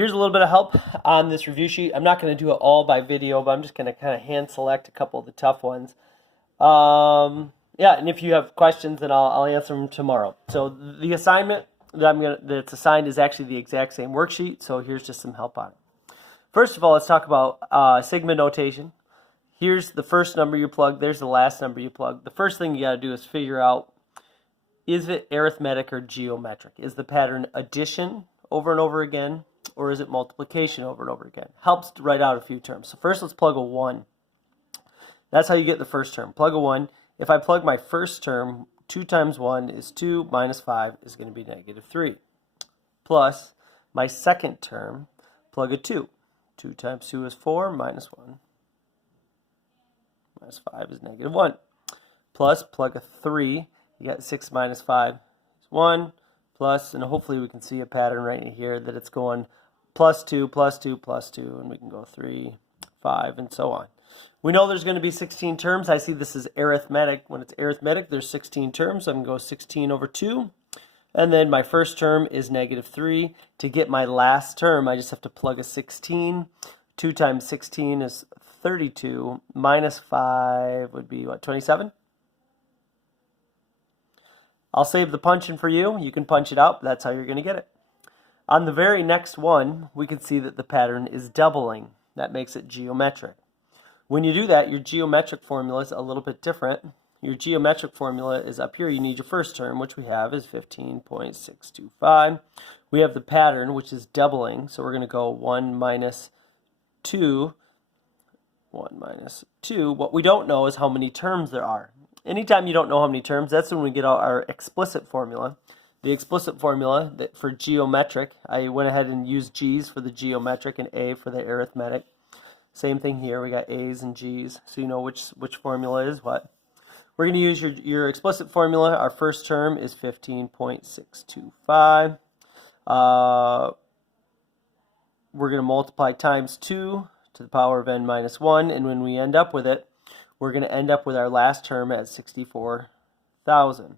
Here's a little bit of help on this review sheet. I'm not going to do it all by video, but I'm just going to kind of hand select a couple of the tough ones. Yeah, and if you have questions, then I'll answer them tomorrow. So the assignment that's assigned is actually the exact same worksheet, so here's just some help on it. First of all, let's talk about sigma notation. Here's the first number you plug, there's the last number you plug. The first thing you got to do is figure out, is it arithmetic or geometric? Is the pattern addition over and over again, or is it multiplication over and over again? Helps to write out a few terms. So first let's plug a 1. That's how you get the first term. Plug a 1. If I plug my first term, 2 times 1 is 2, minus 5 is going to be negative 3. Plus my second term, plug a 2. 2 times 2 is 4, minus 1. Minus 5 is negative 1. Plus, plug a 3. You got 6 minus 5 is 1. Plus, and hopefully we can see a pattern right in here that it's going plus 2, plus 2, plus 2, and we can go 3, 5, and so on. We know there's going to be 16 terms. I see this as arithmetic. When it's arithmetic, there's 16 terms. So I'm going to go 16 over 2. And then my first term is negative 3. To get my last term, I just have to plug a 16. 2 times 16 is 32. Minus 5 would be, what, 27? I'll save the punch in for you. You can punch it out. That's how you're going to get it. On the very next one, we can see that the pattern is doubling. That makes it geometric. When you do that, your geometric formula is a little bit different. Your geometric formula is up here. You need your first term, which we have is 15.625. We have the pattern, which is doubling. So we're going to go 1 minus 2. 1 minus 2. What we don't know is how many terms there are. Anytime you don't know how many terms, that's when we get out our explicit formula. The explicit formula that for geometric, I went ahead and used G's for the geometric and A for the arithmetic. Same thing here, we got A's and G's, so you know which formula is what. We're going to use your explicit formula. Our first term is 15.625. We're going to multiply times 2 to the power of n minus 1, and when we end up with it, we're going to end up with our last term at 64,000.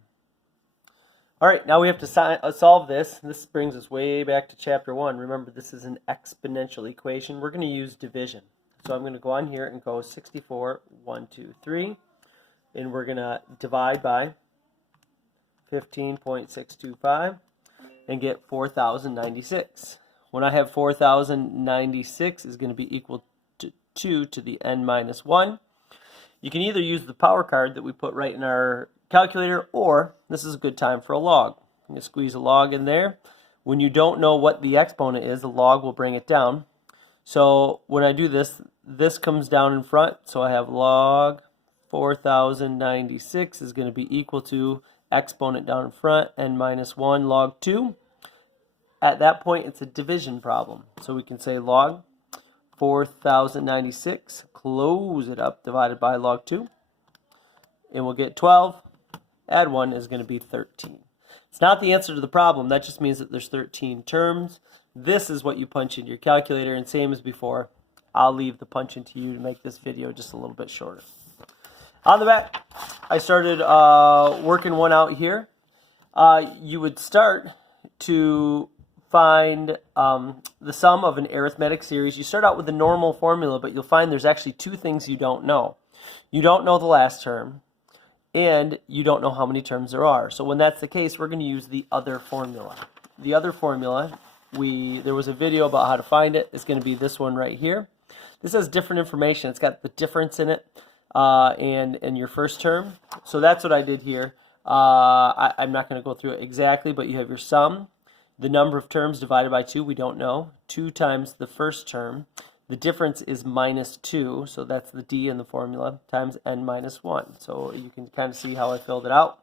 All right, now we have to solve this. This brings us way back to chapter 1. Remember, this is an exponential equation. We're going to use division. So I'm going to go on here and go 64, 1, 2, 3. And we're going to divide by 15.625 and get 4,096. When I have 4,096 is going to be equal to 2 to the n minus 1. You can either use the power card that we put right in our calculator, or this is a good time for a log. You can squeeze a log in there. When you don't know what the exponent is, the log will bring it down. So when I do this, this comes down in front. So I have log 4,096 is going to be equal to exponent down in front, n minus 1 log 2. At that point, it's a division problem. So we can say log 4,096, close it up, divided by log 2. And we'll get 12. Add 1 is going to be 13. It's not the answer to the problem. That just means that there's 13 terms. This is what you punch into your calculator, and same as before, I'll leave the punch in to you to make this video just a little bit shorter. On the back, I started working one out here. You would start to find the sum of an arithmetic series. You start out with the normal formula, but you'll find there's actually two things you don't know. You don't know the last term, and you don't know how many terms there are. So when that's the case, we're going to use the other formula. The other formula, there was a video about how to find it. It's going to be this one right here. This has different information. It's got the difference in it and your first term. So that's what I did here. I'm not going to go through it exactly, but you have your sum. The number of terms divided by 2, we don't know. 2 times the first term. The difference is minus 2, so that's the D in the formula, times n minus 1. So you can kind of see how I filled it out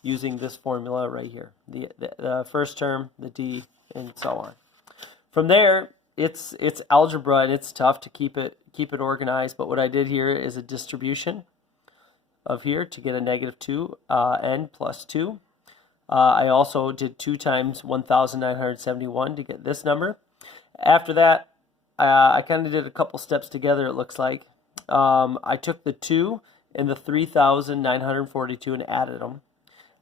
using this formula right here. The first term, the D, and so on. From there, it's algebra, and it's tough to keep it organized, but what I did here is a distribution of here to get a negative 2, n plus 2. I also did 2 times 1,971 to get this number. After that, I kind of did a couple steps together, it looks like. I took the 2 and the 3,942 and added them.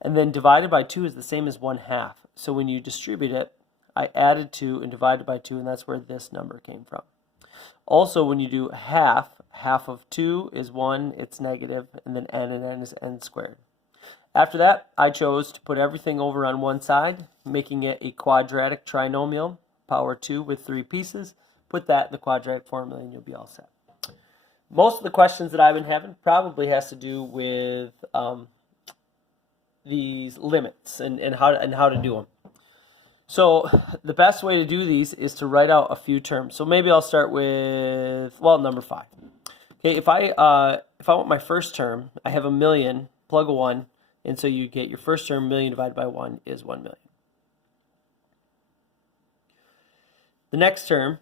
And then divided by 2 is the same as 1/2. So when you distribute it, I added 2 and divided by 2, and that's where this number came from. Also, when you do half of 2 is 1, it's negative, and then n and n is n squared. After that, I chose to put everything over on one side, making it a quadratic trinomial, power 2 with 3 pieces. Put that in the quadratic formula and you'll be all set. Most of the questions that I've been having probably has to do with these limits and how to do them. So the best way to do these is to write out a few terms. So maybe I'll start with, well, number 5. Okay, if I want my first term, I have a million, plug a 1, and so you get your first term, million divided by 1 is 1 million. The next term,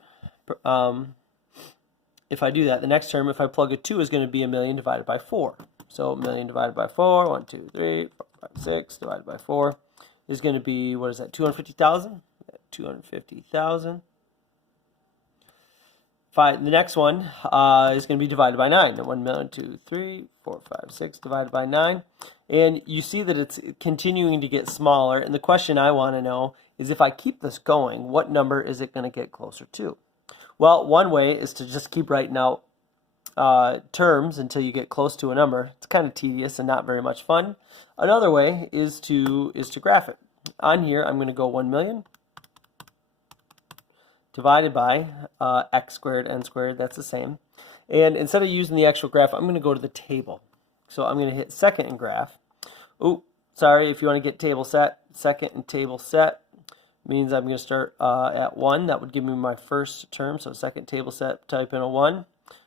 if I do that, the next term, if I plug a 2, is going to be a million divided by 4. So a million divided by 4, 1, 2, 3, 4, 5, 6, divided by 4 is going to be, what is that, 250,000? 250,000. The next one is going to be divided by 9. 1 million, 2, 3, 4, 5, 6 divided by 9. And you see that it's continuing to get smaller. And the question I want to know is, if I keep this going, what number is it going to get closer to? Well, one way is to just keep writing out terms until you get close to a number. It's kind of tedious and not very much fun. Another way is to graph it. On here, I'm going to go 1 million divided by x squared, n squared, that's the same. And instead of using the actual graph, I'm going to go to the table. So I'm going to hit second and graph. Oh, sorry, if you want to get table set, second and table set means I'm going to start at 1. That would give me my first term. So second table set, type in a 1.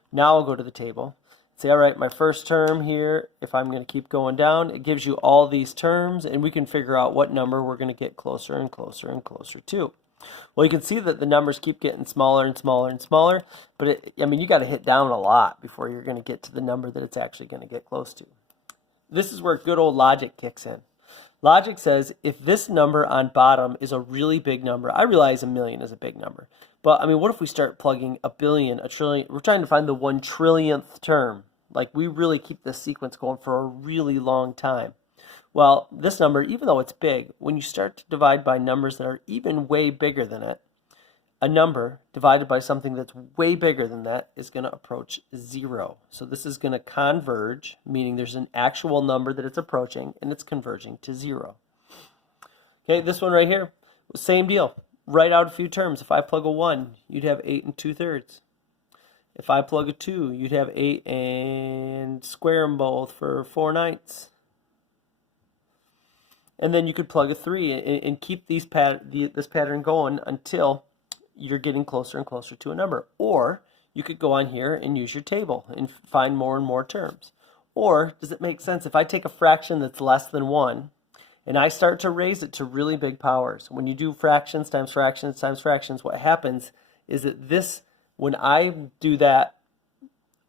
Now I'll go to the table. Say, all right, my first term here, if I'm going to keep going down, it gives you all these terms, and we can figure out what number we're going to get closer and closer and closer to. Well, you can see that the numbers keep getting smaller and smaller and smaller, but you got to hit down a lot before you're going to get to the number that it's actually going to get close to. This is where good old logic kicks in. Logic says if this number on bottom is a really big number, I realize a million is a big number, but what if we start plugging a billion, a trillion? We're trying to find the 1 trillionth term. Like, we really keep this sequence going for a really long time. Well, this number, even though it's big, when you start to divide by numbers that are even way bigger than it, a number divided by something that's way bigger than that is going to approach 0. So this is going to converge, meaning there's an actual number that it's approaching, and it's converging to 0. Okay, this one right here, same deal. Write out a few terms. If I plug a 1, you'd have 8 2/3. If I plug a 2, you'd have 8 and square them both for 4/9. And then you could plug a 3 and keep this pattern going until you're getting closer and closer to a number. Or you could go on here and use your table and find more and more terms. Or does it make sense if I take a fraction that's less than 1 and I start to raise it to really big powers? When you do fractions times fractions times fractions, what happens is that when I do that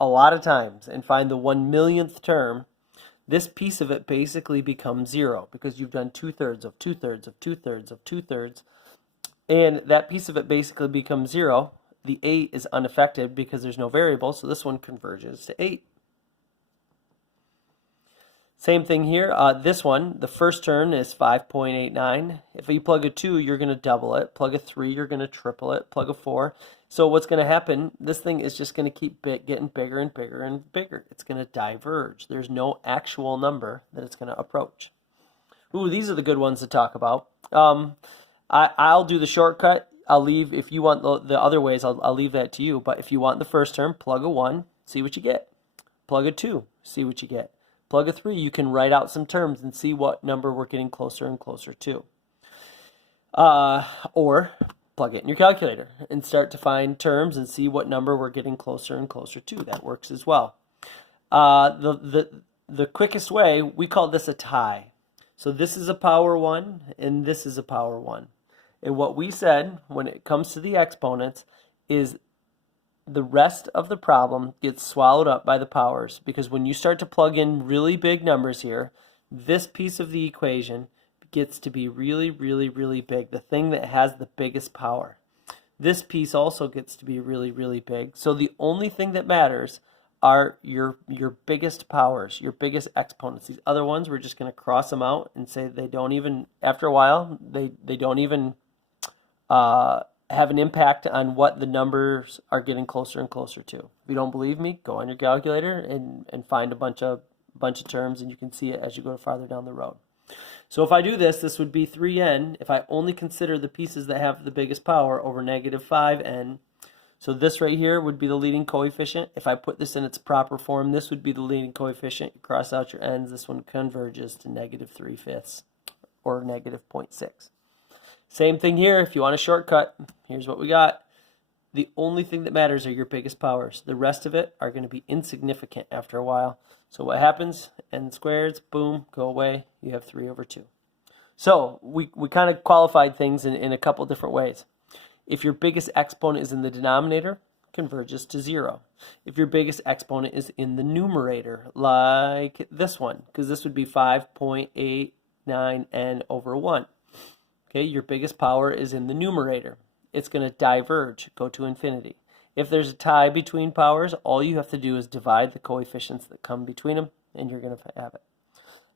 a lot of times and find the 1 millionth term, this piece of it basically becomes 0 because you've done 2/3 of 2/3 of 2/3 of 2/3. And that piece of it basically becomes 0. The 8 is unaffected because there's no variable, so this one converges to 8. Same thing here. This one, the first term is 5.89. If you plug a 2, you're going to double it. Plug a 3, you're going to triple it. Plug a 4. So what's going to happen, this thing is just going to keep getting bigger and bigger and bigger. It's going to diverge. There's no actual number that it's going to approach. Ooh, these are the good ones to talk about. I'll do the shortcut. I'll leave, if you want the other ways, I'll leave that to you. But if you want the first term, plug a 1, see what you get. Plug a 2, see what you get. Plug a 3, you can write out some terms and see what number we're getting closer and closer to. Or plug it in your calculator and start to find terms and see what number we're getting closer and closer to. That works as well. The quickest way, we call this a tie. So this is a power 1 and this is a power 1. And what we said when it comes to the exponents is the rest of the problem gets swallowed up by the powers, because when you start to plug in really big numbers here, this piece of the equation gets to be really, really, really big, the thing that has the biggest power. This piece also gets to be really, really big. So the only thing that matters are your biggest powers, your biggest exponents. These other ones, we're just going to cross them out and say they don't even, after a while, they don't even have an impact on what the numbers are getting closer and closer to. If you don't believe me, go on your calculator and find a bunch of terms, and you can see it as you go farther down the road. So if I do this, this would be 3n if I only consider the pieces that have the biggest power over negative 5n. So this right here would be the leading coefficient. If I put this in its proper form, this would be the leading coefficient. You cross out your n's. This one converges to negative 3/5 or negative 0.6. Same thing here. If you want a shortcut, here's what we got. The only thing that matters are your biggest powers. The rest of it are going to be insignificant after a while. So what happens? N squareds, boom, go away. You have 3/2. So we kind of qualified things in a couple different ways. If your biggest exponent is in the denominator, converges to 0. If your biggest exponent is in the numerator, like this one, because this would be 5.89n over 1. Okay, your biggest power is in the numerator. It's going to diverge, go to infinity. If there's a tie between powers, all you have to do is divide the coefficients that come between them, and you're going to have it.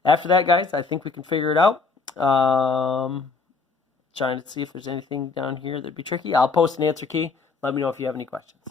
After that, guys, I think we can figure it out. Trying to see if there's anything down here that'd be tricky. I'll post an answer key. Let me know if you have any questions.